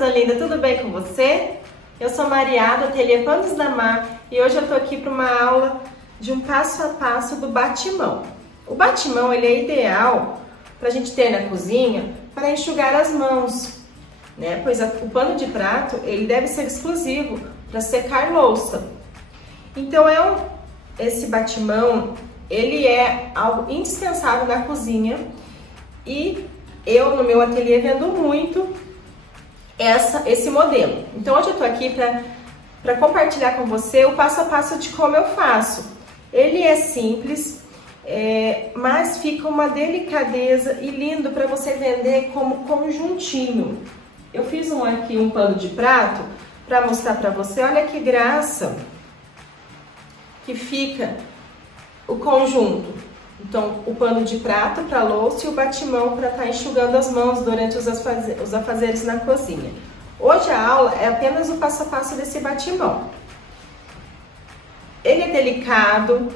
princesa linda, tudo bem com você? Eu sou Maria do Ateliê Panos da Mar e hoje eu tô aqui para uma aula de um passo a passo do batimão. O batimão ele é ideal para a gente ter na cozinha para enxugar as mãos, né? Pois o pano de prato ele deve ser exclusivo para secar louça. Então esse batimão ele é algo indispensável na cozinha e eu no meu ateliê vendo muito esse modelo. Então hoje eu tô aqui para compartilhar com você o passo a passo de como eu faço. Ele é simples, mas fica uma delicadeza e lindo para você vender como conjuntinho. Eu fiz aqui um pano de prato para mostrar para você, olha que graça que fica o conjunto. Então, o pano de prato para louça e o batimão para estar enxugando as mãos durante os afazeres na cozinha. Hoje a aula é apenas o passo a passo desse batimão. Ele é delicado,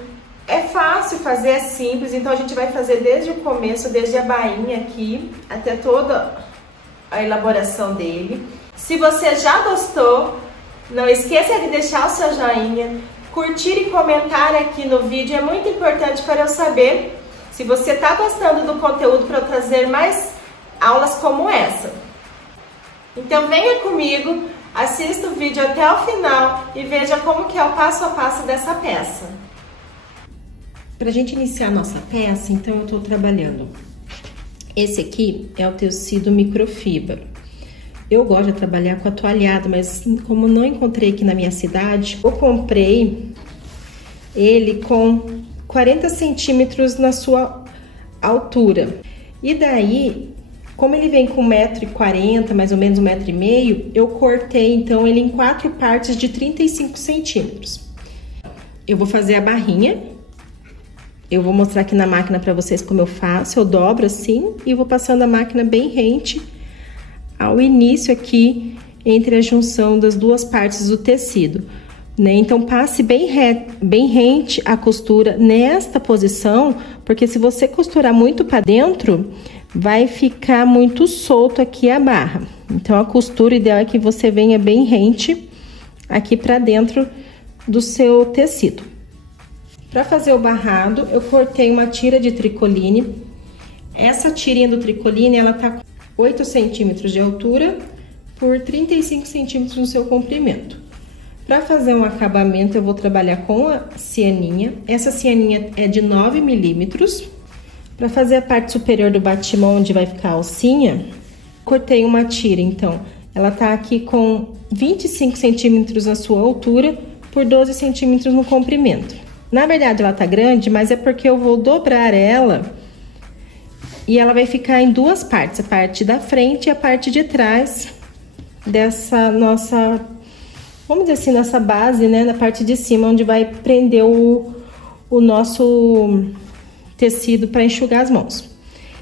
é fácil fazer, é simples, então a gente vai fazer desde o começo, desde a bainha aqui, até toda a elaboração dele. Se você já gostou, não esqueça de deixar o seu joinha, curtir e comentar aqui no vídeo, é muito importante para eu saber se você está gostando do conteúdo para eu trazer mais aulas como essa. Então venha comigo, assista o vídeo até o final e veja como que é o passo a passo dessa peça. Para a gente iniciar a nossa peça, então eu estou trabalhando. Esse aqui é o tecido microfibra. Eu gosto de trabalhar com atoalhado, mas como não encontrei aqui na minha cidade, eu comprei ele com 40 centímetros na sua altura. E daí, como ele vem com 1,40 m, mais ou menos 1,5 m, eu cortei então ele em 4 partes de 35 centímetros. Eu vou fazer a barrinha. Eu vou mostrar aqui na máquina para vocês como eu faço. Eu dobro assim e vou passando a máquina bem rente ao início aqui, entre a junção das duas partes do tecido, né? Então, passe bem rente a costura nesta posição, porque se você costurar muito para dentro, vai ficar muito solto aqui a barra. Então, a costura ideal é que você venha bem rente aqui para dentro do seu tecido. Para fazer o barrado, eu cortei uma tira de tricoline. Essa tirinha do tricoline, ela tá 8 centímetros de altura por 35 centímetros no seu comprimento. Para fazer um acabamento, eu vou trabalhar com a cianinha. Essa cianinha é de 9 milímetros. Para fazer a parte superior do batimão, onde vai ficar a alcinha, cortei uma tira, então, ela tá aqui com 25 centímetros na sua altura por 12 centímetros no comprimento. Na verdade, ela tá grande, mas é porque eu vou dobrar ela e ela vai ficar em duas partes, a parte da frente e a parte de trás dessa nossa, vamos dizer assim, nossa base, né, na parte de cima, onde vai prender o nosso tecido para enxugar as mãos.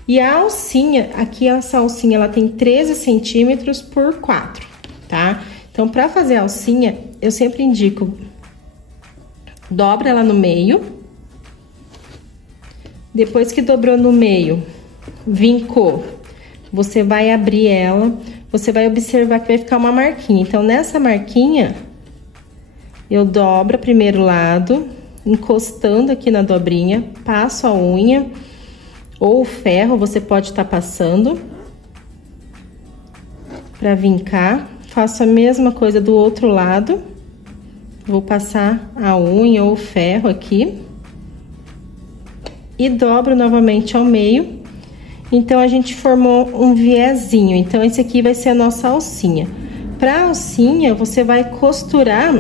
E a alcinha, aqui essa alcinha, ela tem 13 centímetros por 4, tá? Então, para fazer a alcinha, eu sempre indico, dobra ela no meio, depois que dobrou no meio, vincou, você vai abrir ela, você vai observar que vai ficar uma marquinha. Então, nessa marquinha, eu dobro o primeiro lado, encostando aqui na dobrinha, passo a unha ou o ferro, você pode estar passando para vincar. Faço a mesma coisa do outro lado, vou passar a unha ou o ferro aqui e dobro novamente ao meio. Então, a gente formou um viezinho. Então, esse aqui vai ser a nossa alcinha. Para alcinha, você vai costurar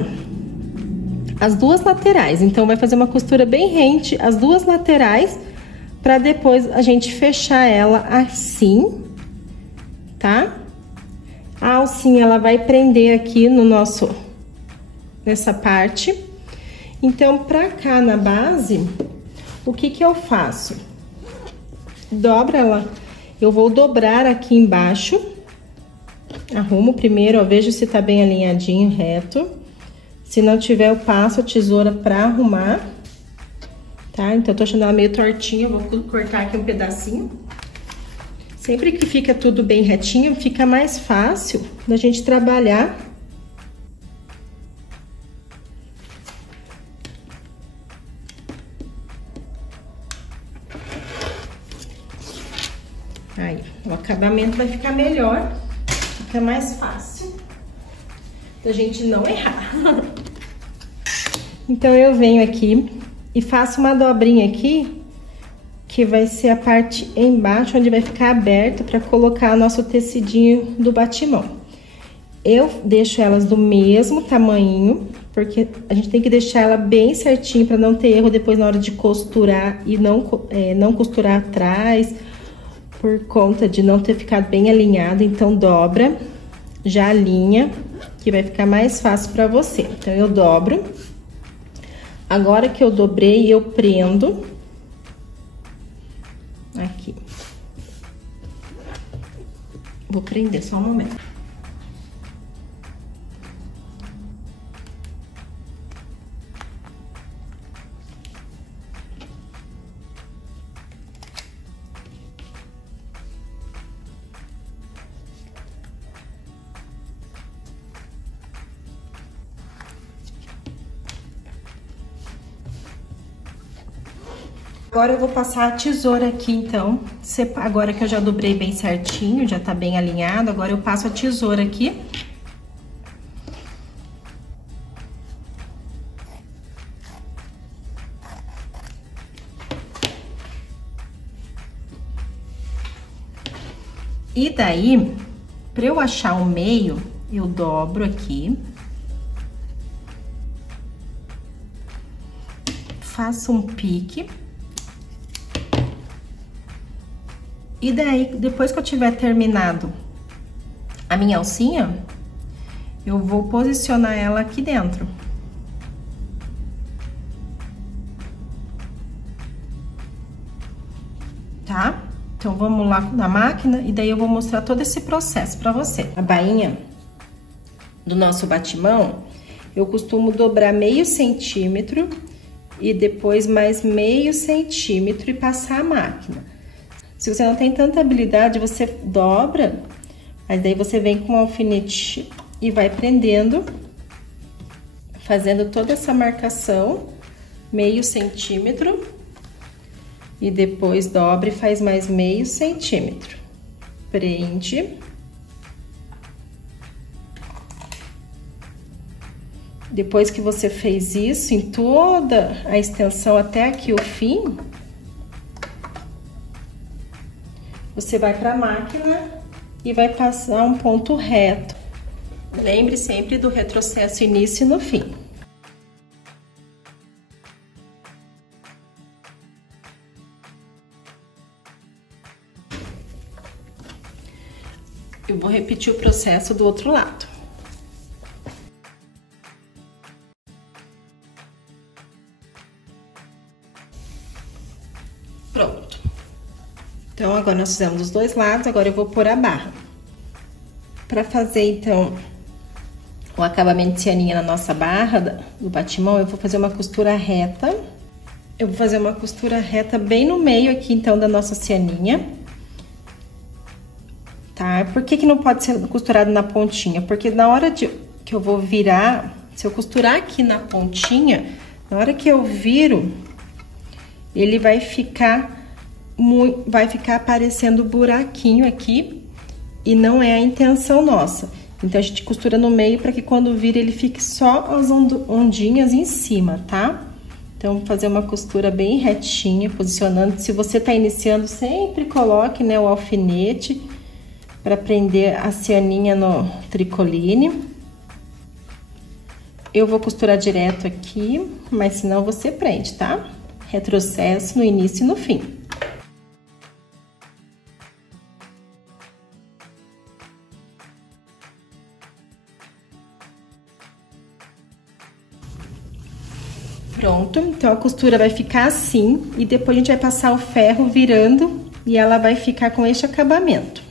as duas laterais. Então, vai fazer uma costura bem rente as duas laterais, para depois a gente fechar ela assim, tá? A alcinha, ela vai prender aqui nessa parte. Então, pra cá na base, o que que eu faço? Dobra ela, eu vou dobrar aqui embaixo, arrumo primeiro, ó, vejo se tá bem alinhadinho, reto. Se não tiver, eu passo a tesoura pra arrumar, tá? Então, eu tô achando ela meio tortinha, eu vou cortar aqui um pedacinho. Sempre que fica tudo bem retinho, fica mais fácil da gente trabalhar. Aí, o acabamento vai ficar melhor, fica mais fácil da gente não errar. Então, eu venho aqui e faço uma dobrinha aqui, que vai ser a parte embaixo, onde vai ficar aberto para colocar o nosso tecidinho do batimão. Eu deixo elas do mesmo tamanho, porque a gente tem que deixar ela bem certinho para não ter erro depois na hora de costurar e não costurar atrás, por conta de não ter ficado bem alinhado. Então, dobra, já alinha, que vai ficar mais fácil para você. Então, eu dobro. Agora que eu dobrei, eu prendo aqui. Vou prender só um momento. Agora eu vou passar a tesoura aqui, então. Agora que eu já dobrei bem certinho, já tá bem alinhado, agora eu passo a tesoura aqui. E daí, pra eu achar o meio, eu dobro aqui. Faço um pique. E daí, depois que eu tiver terminado a minha alcinha, eu vou posicionar ela aqui dentro. Tá? Então, vamos lá na máquina e daí eu vou mostrar todo esse processo pra você. A bainha do nosso batimão, eu costumo dobrar meio centímetro e depois mais meio centímetro e passar a máquina. Se você não tem tanta habilidade, você dobra, mas daí você vem com o alfinete e vai prendendo, fazendo toda essa marcação, meio centímetro, e depois dobra e faz mais meio centímetro. Prende. Depois que você fez isso, em toda a extensão até aqui o fim, você vai para a máquina e vai passar um ponto reto. Lembre sempre do retrocesso início e no fim. Eu vou repetir o processo do outro lado. Pronto. Então, agora nós fizemos os dois lados, agora eu vou pôr a barra. Para fazer, então, o acabamento de cianinha na nossa barra do batimão, eu vou fazer uma costura reta. Eu vou fazer uma costura reta bem no meio aqui, então, da nossa cianinha. Tá? Por que não pode ser costurado na pontinha? Porque na hora que eu vou virar, se eu costurar aqui na pontinha, na hora que eu viro, ele vai ficar aparecendo buraquinho aqui e não é a intenção nossa. Então, a gente costura no meio para que quando vira ele fique só as ondinhas em cima, tá? Então, vou fazer uma costura bem retinha, posicionando. Se você tá iniciando, sempre coloque, né, o alfinete para prender a cianinha no tricoline. Eu vou costurar direto aqui, mas senão você prende, tá? Retrocesso no início e no fim. Pronto, então a costura vai ficar assim e depois a gente vai passar o ferro virando e ela vai ficar com este acabamento.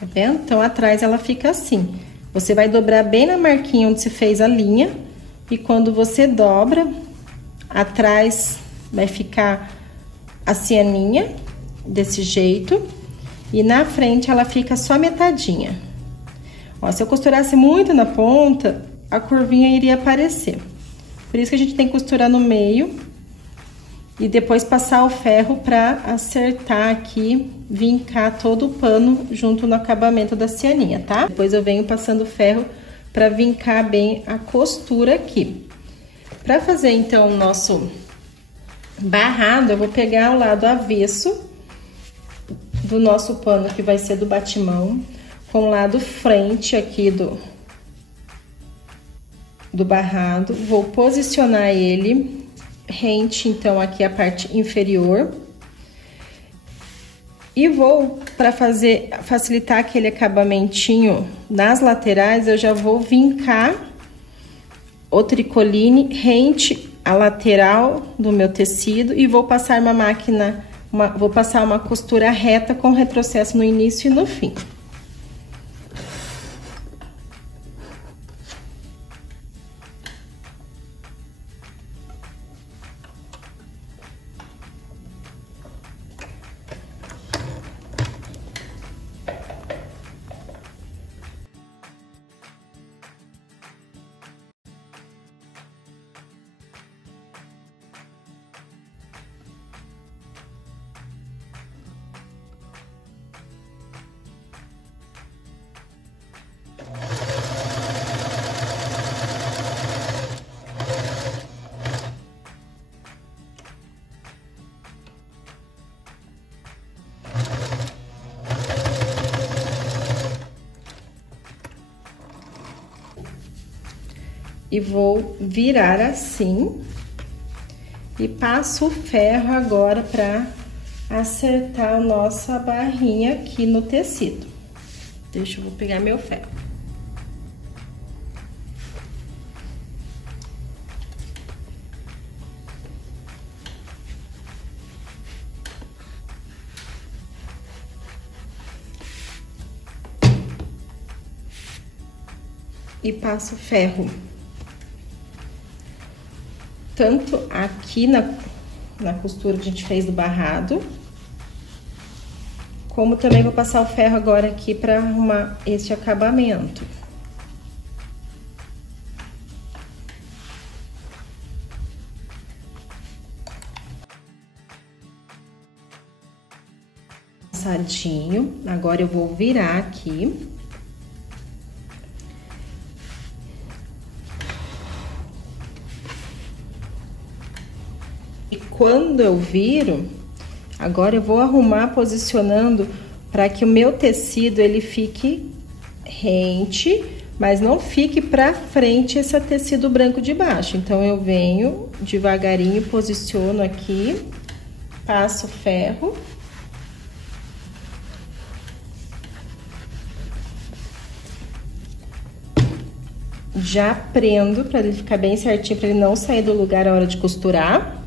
Tá vendo? Então, atrás ela fica assim. Você vai dobrar bem na marquinha onde você fez a linha e quando você dobra, atrás vai ficar a cianinha desse jeito e na frente ela fica só metadinha. Ó, se eu costurasse muito na ponta, a curvinha iria aparecer. Por isso que a gente tem que costurar no meio e depois passar o ferro pra acertar aqui, vincar todo o pano junto no acabamento da cianinha, tá? Depois eu venho passando o ferro pra vincar bem a costura aqui. Pra fazer, então, o nosso barrado, eu vou pegar o lado avesso do nosso pano, que vai ser do batimão, com o lado frente aqui do barrado. Vou posicionar ele rente, então, aqui a parte inferior. E vou, para facilitar aquele acabamentinho nas laterais, eu já vou vincar o tricoline rente à lateral do meu tecido e vou passar vou passar uma costura reta com retrocesso no início e no fim. E vou virar assim e passo o ferro agora para acertar a nossa barrinha aqui no tecido. Eu vou pegar meu ferro. E passo o ferro tanto aqui na costura que a gente fez do barrado, como também vou passar o ferro agora aqui para arrumar este acabamento. Passadinho, agora eu vou virar aqui. E quando eu viro, agora eu vou arrumar posicionando para que o meu tecido ele fique rente, mas não fique para frente esse tecido branco de baixo. Então eu venho devagarinho, posiciono aqui, passo o ferro. Já prendo para ele ficar bem certinho, para ele não sair do lugar a hora de costurar.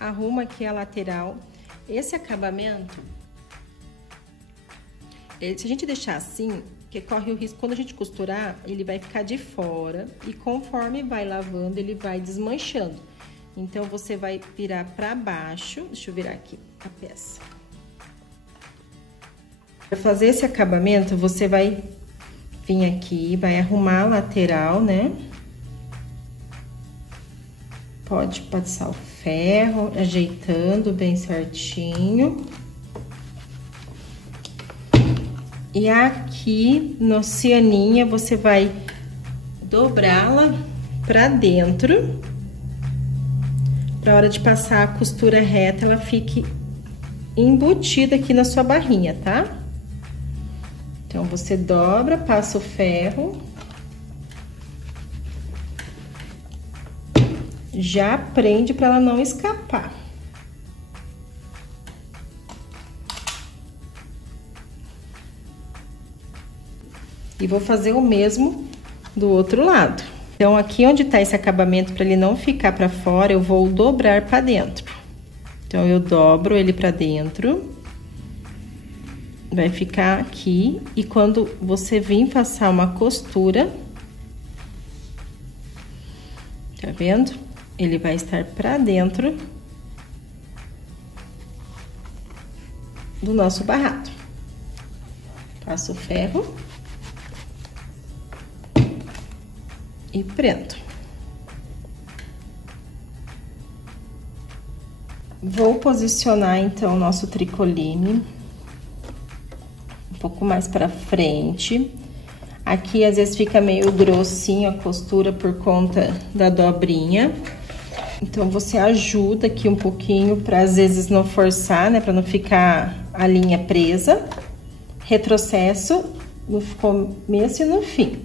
Arrumo aqui a lateral. Esse acabamento, se a gente deixar assim, que corre o risco, quando a gente costurar, ele vai ficar de fora e conforme vai lavando, ele vai desmanchando. Então, você vai virar pra baixo, deixa eu virar aqui a peça. Para fazer esse acabamento, você vai vir aqui, vai arrumar a lateral, né? Pode passar o ferro, ajeitando bem certinho. E aqui no cianinha, você vai dobrá-la pra dentro. Pra hora de passar a costura reta, ela fique embutida aqui na sua barrinha, tá? Então, você dobra, passa o ferro. Já prende para ela não escapar. E vou fazer o mesmo do outro lado. Então, aqui onde tá esse acabamento, para ele não ficar para fora, eu vou dobrar para dentro. Então, eu dobro ele para dentro. Vai ficar aqui. E quando você vir passar uma costura, tá vendo? ele vai estar pra dentro do nosso barrado. Passo o ferro e prendo. Vou posicionar então o nosso tricoline um pouco mais para frente. Aqui às vezes fica meio grossinho a costura por conta da dobrinha. Então você ajuda aqui um pouquinho para às vezes não forçar, né, para não ficar a linha presa. Retrocesso no começo e no fim.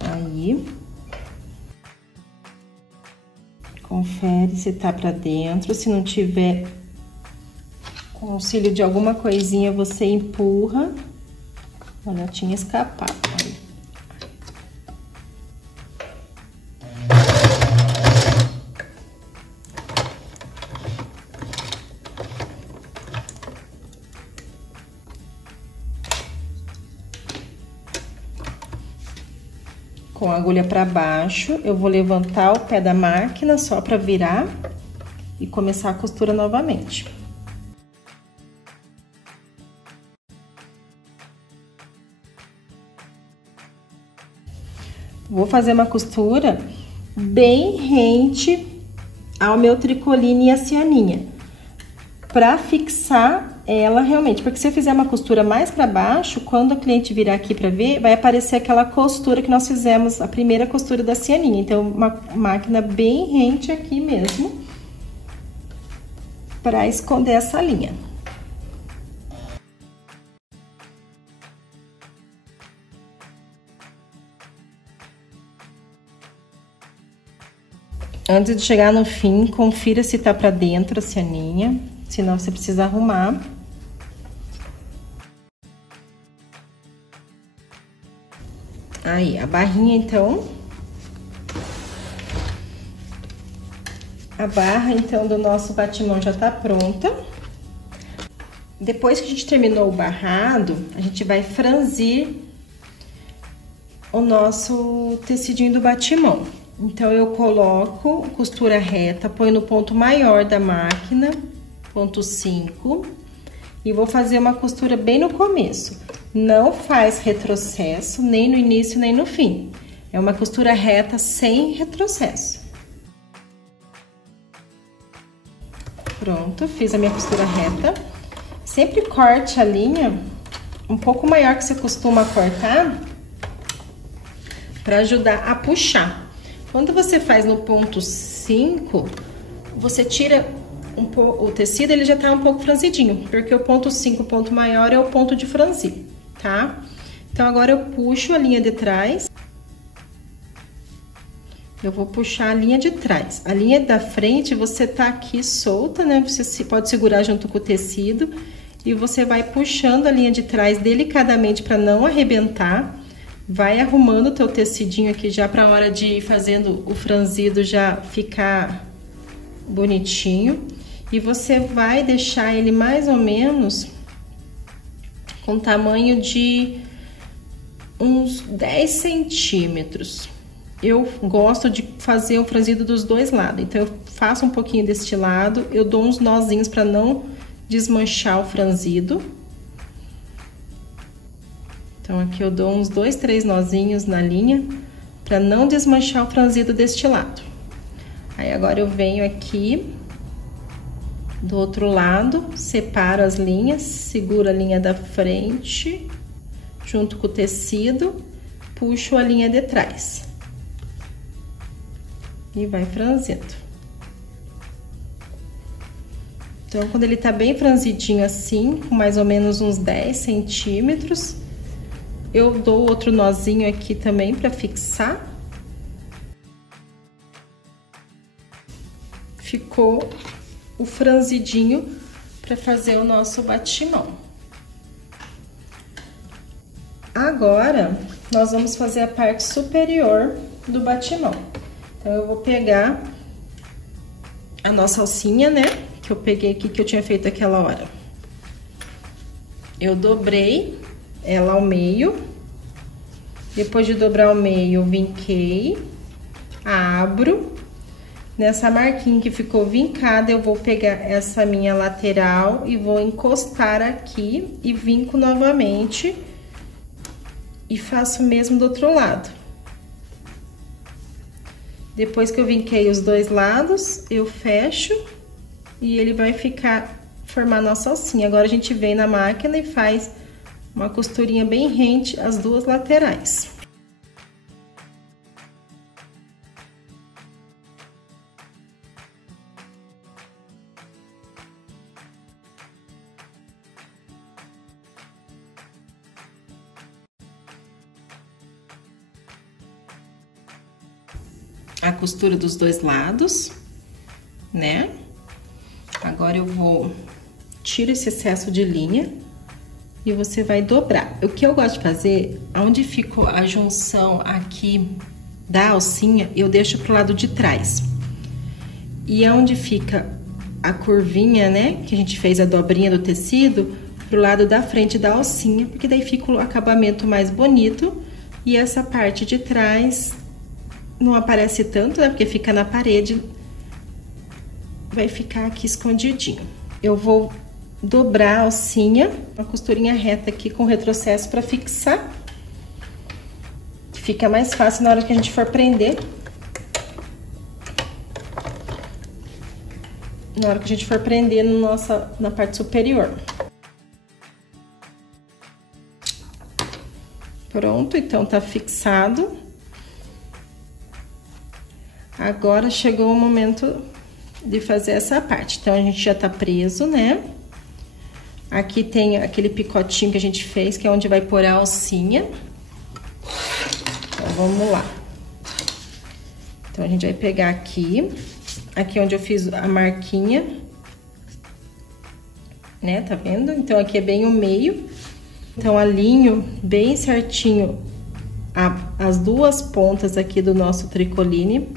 Aí. Confere se tá pra dentro, se não tiver com auxílio de alguma coisinha, você empurra. Olha, tinha escapado. Aí. Com a agulha para baixo, eu vou levantar o pé da máquina só para virar e começar a costura novamente. Vou fazer uma costura bem rente ao meu tricoline e a cianinha, para fixar ela realmente, porque se eu fizer uma costura mais para baixo, quando a cliente virar aqui para ver, vai aparecer aquela costura que nós fizemos, a primeira costura da cianinha. Então, uma máquina bem rente aqui mesmo, para esconder essa linha. Antes de chegar no fim, confira se tá para dentro a cianinha, senão você precisa arrumar. Aí, a barrinha, então. A barra, então, do nosso batimão já tá pronta. Depois que a gente terminou o barrado, a gente vai franzir o nosso tecidinho do batimão. Então, eu coloco costura reta, ponho no ponto maior da máquina, ponto 5, e vou fazer uma costura bem no começo. Não faz retrocesso, nem no início, nem no fim. É uma costura reta sem retrocesso. Pronto, fiz a minha costura reta. Sempre corte a linha um pouco maior que você costuma cortar, para ajudar a puxar. Quando você faz no ponto 5, você tira o tecido, ele já tá um pouco franzidinho, porque o ponto 5, o ponto maior, é o ponto de franzir, tá? Então, agora eu puxo a linha de trás. Eu vou puxar a linha de trás. A linha da frente, você tá aqui solta, né? Você pode segurar junto com o tecido e você vai puxando a linha de trás delicadamente para não arrebentar. Vai arrumando o teu tecidinho aqui já pra hora de ir fazendo o franzido já ficar bonitinho. E você vai deixar ele mais ou menos com tamanho de uns 10 centímetros. Eu gosto de fazer o franzido dos dois lados, então eu faço um pouquinho deste lado, eu dou uns nozinhos para não desmanchar o franzido. Então, aqui eu dou uns 2, 3 nozinhos na linha, para não desmanchar o franzido deste lado. Aí, agora eu venho aqui do outro lado, separo as linhas, seguro a linha da frente, junto com o tecido, puxo a linha de trás. E vai franzindo. Então, quando ele tá bem franzidinho assim, com mais ou menos uns 10 centímetros, eu dou outro nozinho aqui também pra fixar. Ficou o franzidinho pra fazer o nosso batimão. Agora, nós vamos fazer a parte superior do batimão. Então, eu vou pegar a nossa alcinha, né? Que eu peguei aqui, que eu tinha feito aquela hora. Eu dobrei ela ao meio. Depois de dobrar o meio, eu vinquei, abro. Nessa marquinha que ficou vincada, eu vou pegar essa minha lateral e vou encostar aqui e vinco novamente. E faço o mesmo do outro lado. Depois que eu vinquei os dois lados, eu fecho e ele vai formar nossa alcinha. Agora a gente vem na máquina e faz uma costurinha bem rente as duas laterais. A costura dos dois lados, né? Agora eu vou tirar esse excesso de linha e você vai dobrar. O que eu gosto de fazer, onde ficou a junção aqui da alcinha, eu deixo pro lado de trás. E onde fica a curvinha, né, que a gente fez a dobrinha do tecido, pro lado da frente da alcinha, porque daí fica o acabamento mais bonito e essa parte de trás não aparece tanto, né? Porque fica na parede, vai ficar aqui escondidinho. Eu vou dobrar a alcinha, uma costurinha reta aqui com retrocesso para fixar. Fica mais fácil na hora que a gente for prender. Na hora que a gente for prender na parte superior. Pronto, então tá fixado. Agora chegou o momento de fazer essa parte. Então, a gente já tá preso, né? Aqui tem aquele picotinho que a gente fez, que é onde vai pôr a alcinha. Então, vamos lá. Então, a gente vai pegar aqui onde eu fiz a marquinha, né? Tá vendo? Então, aqui é bem o meio. Então, alinho bem certinho as duas pontas aqui do nosso tricoline.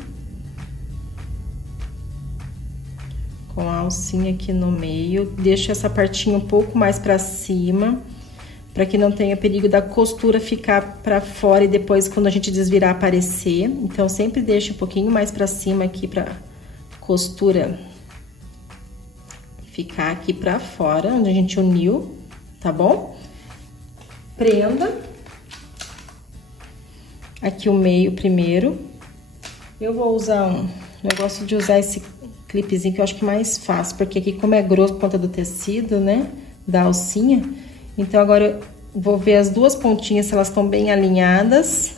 Com a alcinha aqui no meio, deixo essa partinha um pouco mais pra cima, pra que não tenha perigo da costura ficar pra fora e depois quando a gente desvirar aparecer. Então, sempre deixo um pouquinho mais pra cima aqui pra costura ficar aqui pra fora, onde a gente uniu, tá bom? Prenda aqui o meio primeiro. Eu vou usar eu gosto de usar esse clipezinho que eu acho que é mais fácil, porque aqui como é grosso por conta do tecido, né, da alcinha, então agora eu vou ver as duas pontinhas se elas estão bem alinhadas,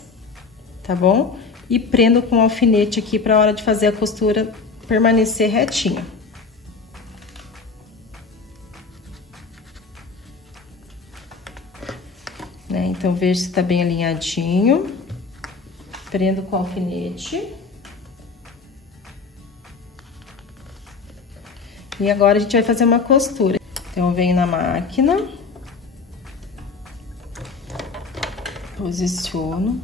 tá bom? E prendo com um alfinete aqui pra hora de fazer a costura permanecer retinha. Né, então vejo se tá bem alinhadinho, prendo com o alfinete. E agora a gente vai fazer uma costura. Então, eu venho na máquina. Posiciono.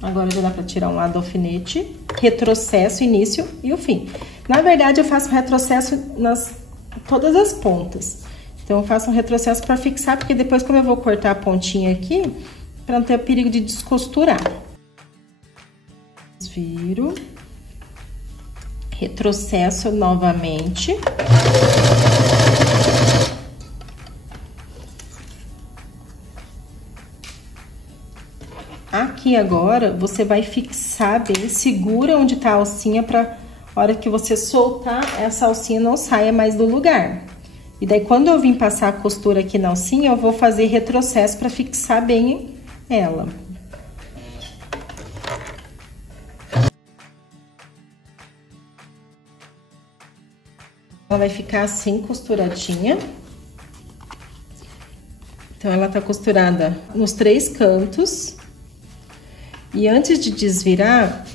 Agora já dá pra tirar um lado do alfinete. Retrocesso, início e o fim. Na verdade, eu faço um retrocesso todas as pontas. Então, eu faço um retrocesso pra fixar, porque depois, como eu vou cortar a pontinha aqui, pra não ter o perigo de descosturar. Viro. Retrocesso novamente. Aqui agora, você vai fixar bem, segura onde tá a alcinha pra hora que você soltar, essa alcinha não saia mais do lugar. E daí, quando eu vim passar a costura aqui na alcinha, eu vou fazer retrocesso pra fixar bem ela. Ela vai ficar assim, costuradinha. Então, ela tá costurada nos 3 cantos. E antes de desvirar,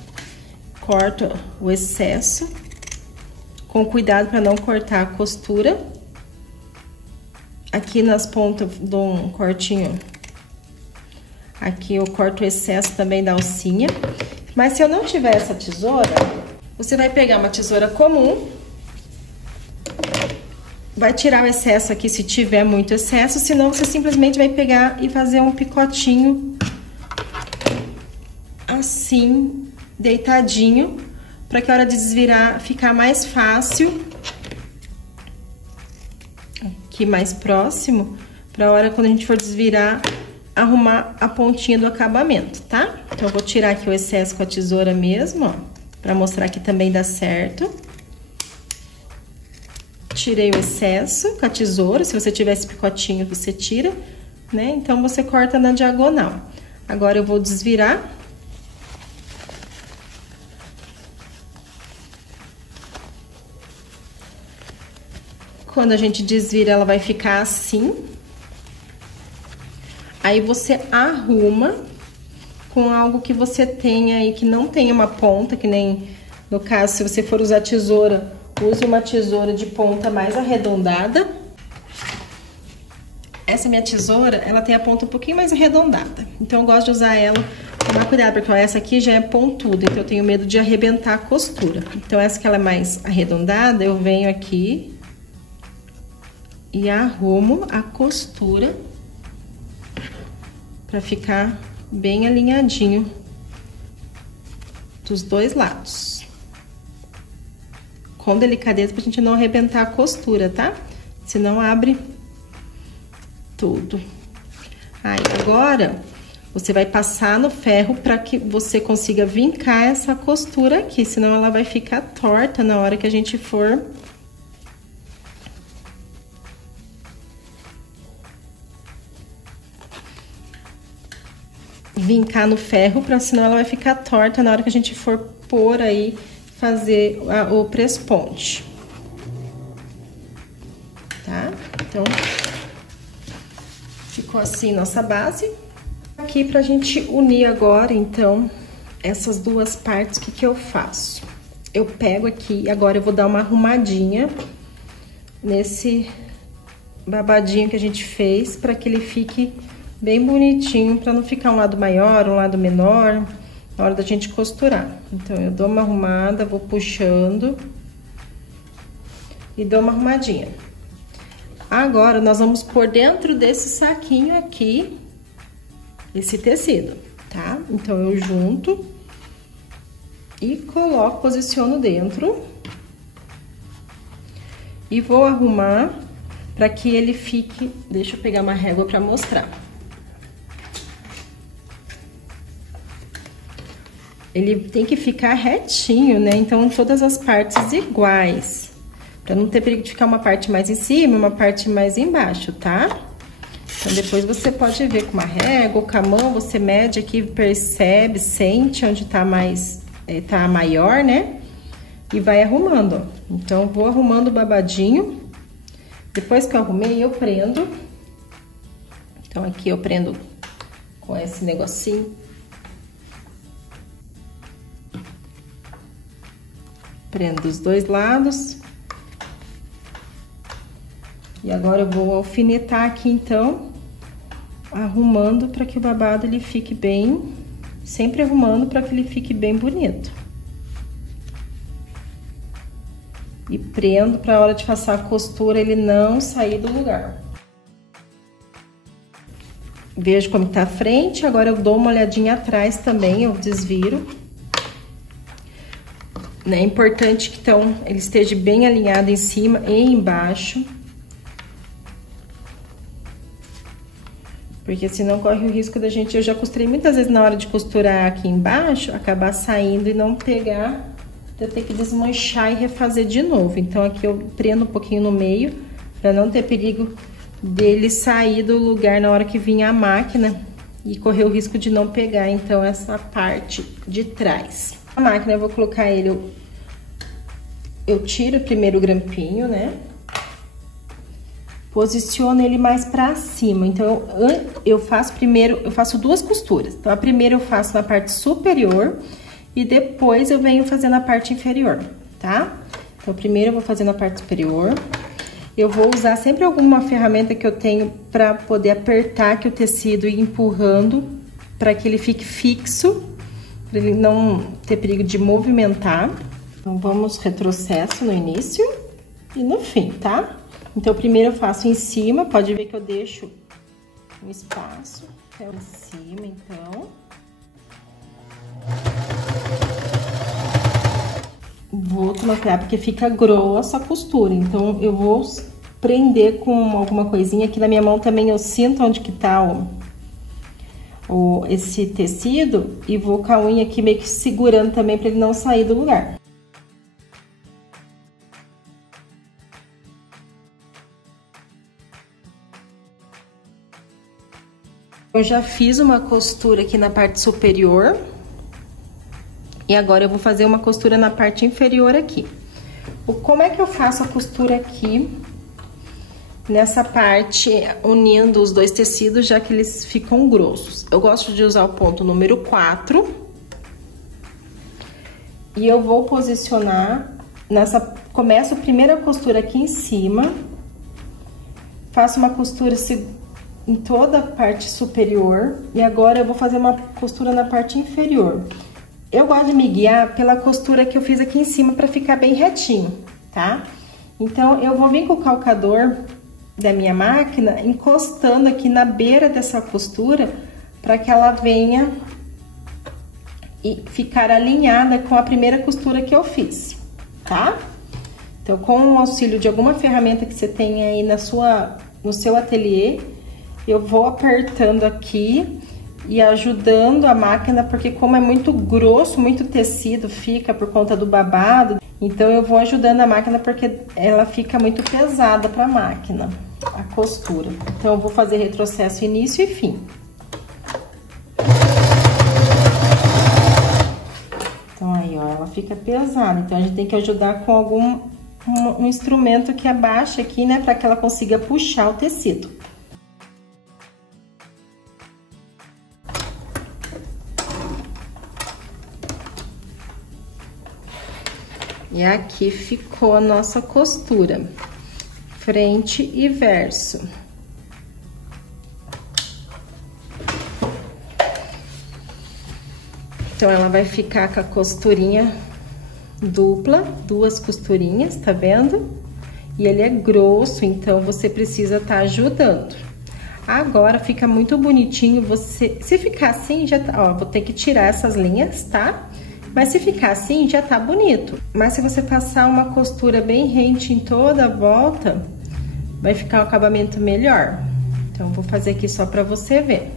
corto o excesso. Com cuidado para não cortar a costura. Aqui nas pontas dou um cortinho. Aqui eu corto o excesso também da alcinha. Mas se eu não tiver essa tesoura, você vai pegar uma tesoura comum. Vai tirar o excesso aqui se tiver muito excesso, senão você simplesmente vai pegar e fazer um picotinho assim, deitadinho, para que a hora de desvirar ficar mais fácil. Aqui mais próximo, para a hora quando a gente for desvirar, arrumar a pontinha do acabamento, tá? Então, eu vou tirar aqui o excesso com a tesoura mesmo, ó, para mostrar que também dá certo. Tirei o excesso com a tesoura, se você tiver esse picotinho, você tira, né? Então, você corta na diagonal. Agora, eu vou desvirar. Quando a gente desvira, ela vai ficar assim. Aí, você arruma com algo que você tenha aí, que não tenha uma ponta, que nem no caso, se você for usar tesoura, use uma tesoura de ponta mais arredondada. Essa minha tesoura, ela tem a ponta um pouquinho mais arredondada. Então, eu gosto de usar ela, tomar cuidado, porque ó, essa aqui já é pontuda, então eu tenho medo de arrebentar a costura. Então, essa que ela é mais arredondada, eu venho aqui e arrumo a costura pra ficar bem alinhadinho dos dois lados. Com delicadeza pra gente não arrebentar a costura, tá? Senão abre tudo. Aí, agora, você vai passar no ferro pra que você consiga vincar essa costura aqui, senão ela vai ficar torta na hora que a gente for vincar no ferro, pra senão ela vai ficar torta na hora que a gente for pôr aí, fazer o press-ponte. Tá? Então, ficou assim nossa base. Aqui pra gente unir agora, então, essas duas partes, o que que eu faço? Eu pego aqui e agora eu vou dar uma arrumadinha nesse babadinho que a gente fez, pra que ele fique bem bonitinho, pra não ficar um lado maior, um lado menor, na hora da gente costurar. Então, eu dou uma arrumada, vou puxando e dou uma arrumadinha. Agora, nós vamos pôr dentro desse saquinho aqui, esse tecido, tá? Então, eu junto e coloco, posiciono dentro e vou arrumar pra que ele fique... Deixa eu pegar uma régua pra mostrar. Ele tem que ficar retinho, né? Então, todas as partes iguais. Pra não ter perigo de ficar uma parte mais em cima, uma parte mais embaixo, tá? Então, depois você pode ver com uma régua ou com a mão, você mede aqui, percebe, sente onde tá mais, tá maior, né? E vai arrumando, ó. Então, vou arrumando o babadinho. Depois que eu arrumei, eu prendo. Então, aqui eu prendo com esse negocinho. Prendo dos dois lados. E agora eu vou alfinetar aqui, então, arrumando para que o babado ele fique bem, sempre arrumando para que ele fique bem bonito. E prendo para a hora de passar a costura ele não sair do lugar. Vejo como tá a frente, agora eu dou uma olhadinha atrás também, eu desviro. É importante que, então, ele esteja bem alinhado em cima e embaixo. Porque senão corre o risco da gente... Eu já costurei muitas vezes na hora de costurar aqui embaixo, acabar saindo e não pegar, eu ter que desmanchar e refazer de novo. Então, aqui eu prendo um pouquinho no meio, pra não ter perigo dele sair do lugar na hora que vir a máquina e correr o risco de não pegar, então, essa parte de trás. A máquina, eu vou colocar ele... Eu tiro primeiro o grampinho, né? Posiciono ele mais pra cima. Então, eu faço primeiro... Eu faço duas costuras. Então, a primeira eu faço na parte superior e depois eu venho fazendo a parte inferior, tá? Então, primeiro eu vou fazer na parte superior. Eu vou usar sempre alguma ferramenta que eu tenho pra poder apertar aqui o tecido e ir empurrando pra que ele fique fixo, pra ele não ter perigo de movimentar. Então, vamos retrocesso no início e no fim, tá? Então, primeiro eu faço em cima, pode ver que eu deixo um espaço até em cima, então. vou tomar cuidado porque fica grossa a costura, então eu vou prender com alguma coisinha. Aqui na minha mão também eu sinto onde que tá esse tecido e vou com a unha aqui meio que segurando também para ele não sair do lugar. Eu já fiz uma costura aqui na parte superior e agora eu vou fazer uma costura na parte inferior aqui. Como é que eu faço a costura aqui nessa parte, unindo os dois tecidos, já que eles ficam grossos? Eu gosto de usar o ponto número 4. E eu vou posicionar começo a primeira costura aqui em cima. Faço uma costura em toda a parte superior. E agora eu vou fazer uma costura na parte inferior. Eu gosto de me guiar pela costura que eu fiz aqui em cima para ficar bem retinho, tá? Então, eu vou vir com o calcador da minha máquina encostando aqui na beira dessa costura para que ela venha e ficar alinhada com a primeira costura que eu fiz, tá? Então, com o auxílio de alguma ferramenta que você tenha aí no seu ateliê, eu vou apertando aqui e ajudando a máquina, porque como é muito grosso, muito tecido fica por conta do babado, então eu vou ajudando a máquina porque ela fica muito pesada para a máquina, a costura. Então eu vou fazer retrocesso início e fim. Então aí, ó, ela fica pesada, então a gente tem que ajudar com um instrumento que abaixe aqui, né, para que ela consiga puxar o tecido. E aqui ficou a nossa costura, frente e verso. Então, ela vai ficar com a costurinha dupla, 2 costurinhas, tá vendo? E ele é grosso, então você precisa estar ajudando. Agora, fica muito bonitinho se ficar assim, já tá, ó, vou ter que tirar essas linhas, tá? Mas se ficar assim, já tá bonito. Mas se você passar uma costura bem rente em toda a volta, vai ficar um acabamento melhor. Então, vou fazer aqui só pra você ver.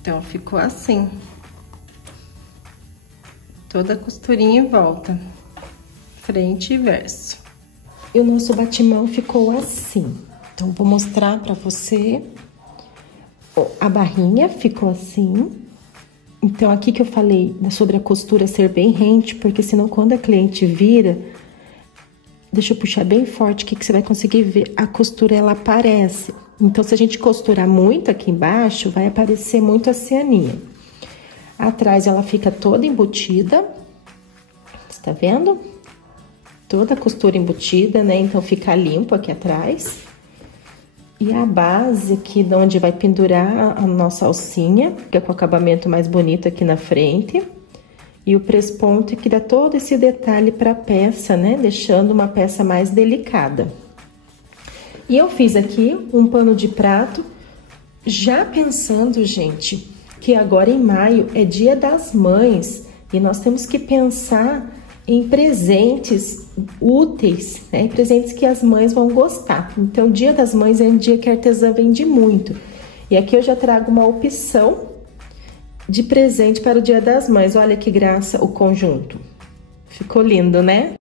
Então, ficou assim. Toda a costurinha em volta. Frente e verso. E o nosso batimão ficou assim. Então, vou mostrar pra você. A barrinha ficou assim. Então, aqui que eu falei sobre a costura ser bem rente, porque senão quando a cliente vira, deixa eu puxar bem forte, que você vai conseguir ver, a costura ela aparece. Então, se a gente costurar muito aqui embaixo, vai aparecer muito a cianinha. Atrás ela fica toda embutida, você tá vendo? Toda a costura embutida, né? Então, fica limpo aqui atrás. E a base aqui, de onde vai pendurar a nossa alcinha, que é com o acabamento mais bonito aqui na frente. E o presponte que dá todo esse detalhe pra peça, né? Deixando uma peça mais delicada. E eu fiz aqui um pano de prato, já pensando, gente, que agora em maio é Dia das Mães. E nós temos que pensar em presentes úteis, né? Presentes que as mães vão gostar. Então, Dia das Mães é um dia que a artesã vende muito. E aqui eu já trago uma opção de presente para o Dia das Mães. Olha que graça o conjunto. Ficou lindo, né?